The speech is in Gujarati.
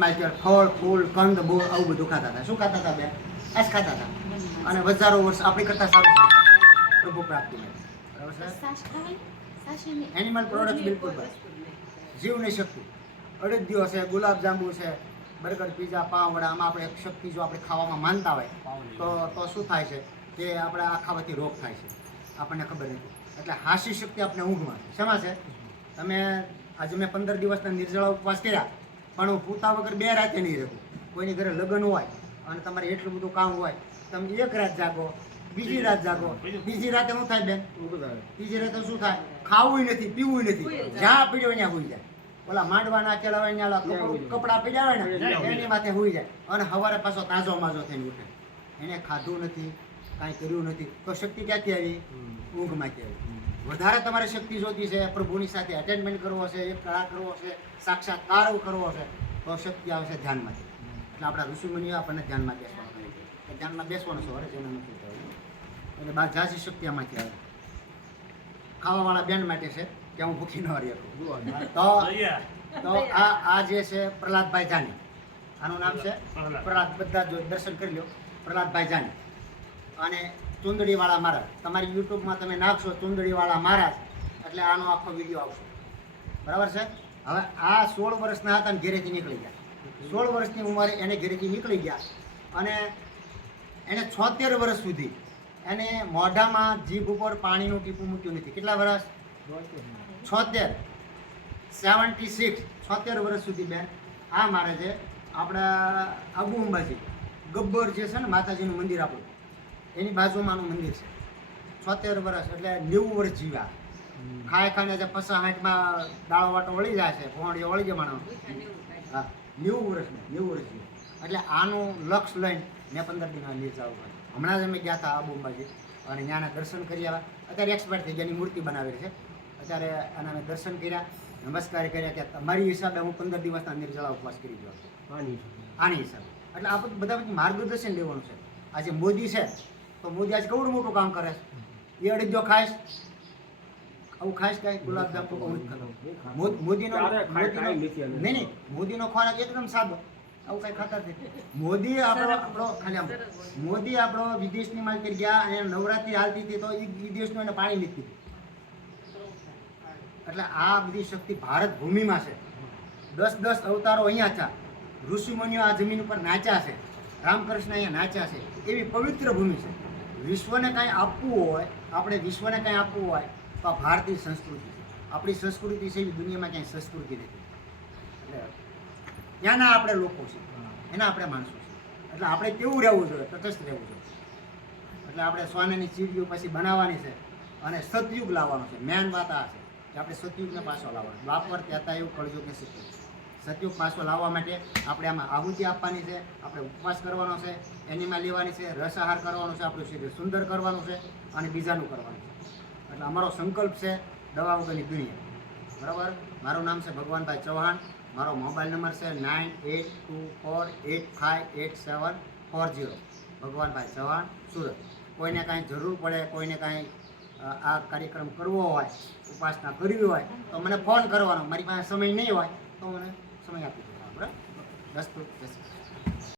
ફળ, ફૂલ, કંદ બોર આવું બધું ખાતા હતા. શું ખાતા હતા બેન આ ખાતા હતા. અને હજારો વર્ષ આપણી કરતા સારું જીવતા પ્રભુ પ્રાપ્તિ છે? એનિમલ પ્રોડક્ટ બિલકુલ જીવની જીવ શક્તિ. અડદિયો છે, ગુલાબજાંબુ છે, બર્ગર પીઝા પાવ વડા આમાં આપણે શક્તિ જો આપણે ખાવામાં માનતા હોય, તો તો શું થાય છે? કે આપણે આ ખાવાથી રોગ થાય છે. આપણને ખબર નથી. એટલે હાસી શક્તિ આપણે ઊંઘમાં છે. શેમાં છે? તમે, આજે મેં પંદર દિવસના નિર્જળા ઉપવાસ કર્યા. પણ હું પૂતા વગર બે રાતે નહીં રહું કોઈની ઘરે લગ્ન હોય અને તમારે એટલું બધું કામ હોય તમે એક રાત જાગો બીજી રાત જાગો. બીજી રાતે શું થાય બેન? ત્રીજી રાતે શું થાય? ખાવું નથી પીવું નથી. જ્યાં પીડ્યો ત્યાં હોઈ જાય. ઓલા માંડવા નાખેલા હોય ત્યાં ઓલા કપડું- હોય ને એની માથે હોઈ જાય. અને સવારે પાછો તાજો માજો થઈને ઉઠે. એને ખાધું નથી કાંઈ કર્યું નથી. તો શક્તિ ક્યાંથી આવી? ઊંઘમાંથી આવી. વધારે તમારે શક્તિ જોતી છે પ્રભુની સાથે અટેન્ડમેન્ટ કરવો છે એક કળા કરવો છે સાક્ષાત્કાર કરવો છે તો શક્તિ આવે છે ધ્યાનમાંથી. એટલે આપણા ઋષિમુનિઓ આપણને ધ્યાનમાં બેસવાનું કહે છે. ધ્યાનમાં બેસવાનું છે જેને નથી થયું એટલે બા જાસી શક્તિ આમાંથી આવે. ખાવાવાળા બેન માટે છે કે હું ભૂખી ન રહી શકું. તો તો આ આ જે છે પ્રહલાદભાઈ જાની. આનું નામ છે પ્રહલાદ. બધા જો દર્શન કરી લો પ્રહલાદભાઈ જાની. અને ચુંદડીવાળા મહારાજ. તમારી યુટ્યુબમાં તમે નાખશો ચુંદડીવાળા મહારાજ, એટલે આનો આખો વીડિયો આવશે. બરાબર છે? હવે આ સોળ વર્ષના હતા અને ઘેરેથી નીકળી ગયા. સોળ વર્ષની ઉંમરે એને ઘેરેથી નીકળી ગયા અને એને છોતેર વર્ષ સુધી એને મોઢામાં જીભ ઉપર પાણીનું ટીપું મૂક્યું નથી. કેટલા વર્ષ? છોતેર. Seventy six. છોતેર વર્ષ સુધી બેન, આ મારે છે આપણા આબુ અંબાજી, ગબ્બર જે છે ને માતાજીનું મંદિર આપણું. એની બાજુમાંનું મંદિર છે. છોતેર વર્ષ એટલે નેવું વર્ષ જીવ્યા ખાય ખાને જે પસા હાથમાં દાળો વાટો વળી જાય છે ભોંડીઓ વળી જાય માણસ. હા નેવું વર્ષ ને નેવું વર્ષ જીવ્યા એટલે આનું લક્ષ લઈને મેં પંદર દિન લીધ જવું પડે. હમણાં જ અમે ગયા હતા આબુ અંબાજી અને ત્યાંના દર્શન કરી આવ્યા. અત્યારે એક્સપાયર થઈ ગયાની મૂર્તિ બનાવેલી છે. અત્યારે આના મેં દર્શન કર્યા નમસ્કાર કર્યા કે તમારી હિસાબે હું પંદર દિવસના નિર્જળા ઉપવાસ કરી ગયો. છું આની હિસાબે. એટલે આ બધું બધા પછી માર્ગદર્શન લેવાનું છે. આજે મોદી છે તો મોદી આજે કેવડું મોટું કામ કરે છે? એ અડીજો ખાઈશ. આવું ખાઈશ કાંઈ? ગુલાબજાંબુ નથી ખાતો. મોદીનો મોદીનો- નહીં નહીં. મોદીનો ખોરાક એકદમ સાદો. આવું કઈ ખાતા નથી. મોદી આપણો આપણો ખાલી આમ. મોદી આપણો વિદેશની માર્કેટ ગયા અને નવરાત્રી હાલતી હતી તો એ વિદેશનું એને પાણી લીધી. એટલે આ બધી શક્તિ ભારત ભૂમિમાં છે. દસ દસ અવતારો અહીંયા છે. ઋષિમુનિઓ આ જમીન ઉપર નાચ્યા છે. રામકૃષ્ણ અહીંયા નાચ્યા છે. એવી પવિત્ર ભૂમિ છે. વિશ્વને કાંઈ આપવું હોય, આપણે વિશ્વને કાંઈ આપવું હોય, તો આ ભારતીય સંસ્કૃતિ છે. આપણી સંસ્કૃતિ છે, એવી દુનિયામાં ક્યાંય સંસ્કૃતિ નથી. એટલે ત્યાંના આપણે લોકો છે. એના આપણે માણસો છે. એટલે આપણે કેવું રહેવું જોઈએ? તટસ્થ રહેવું જોઈએ. એટલે આપણે સ્વામીની ચીડીઓ પછી બનાવવાની છે અને સતયુગ લાવવાનો છે. મેન વાત આ છે કે આપણે સતયુગને પાછો લાવવાનો બાપર કહેતા એવું કળયુગને સતયુગ સતયુગ પાછો લાવવા માટે આપણે આમાં આહુતિ આપવાની છે, આપણે ઉપવાસ કરવાનો છે, એનીમાં લેવાની છે, રસ આહાર કરવાનો છે, આપણું શરીર સુંદર કરવાનું છે અને બીજાનું કરવાનું છે. એટલે અમારો સંકલ્પ છે દવા વગરની પીણીએ. બરાબર? મારું નામ છે ભગવાનભાઈ ચૌહાણ. મારો મોબાઈલ નંબર છે nine eight two four eight five eight seven four zero. Bhagwanbhai Chauhan, Surat. કોઈને કાંઈ જરૂર પડે, કોઈને કાંઈ આ કાર્યક્રમ કરવો હોય, ઉપાસના કરવી હોય, તો મને ફોન કરવાનો. મારી પાસે સમય નહીં હોય, તો મને સમય આપી દીધો આપણે દસ કૃષ્ણ.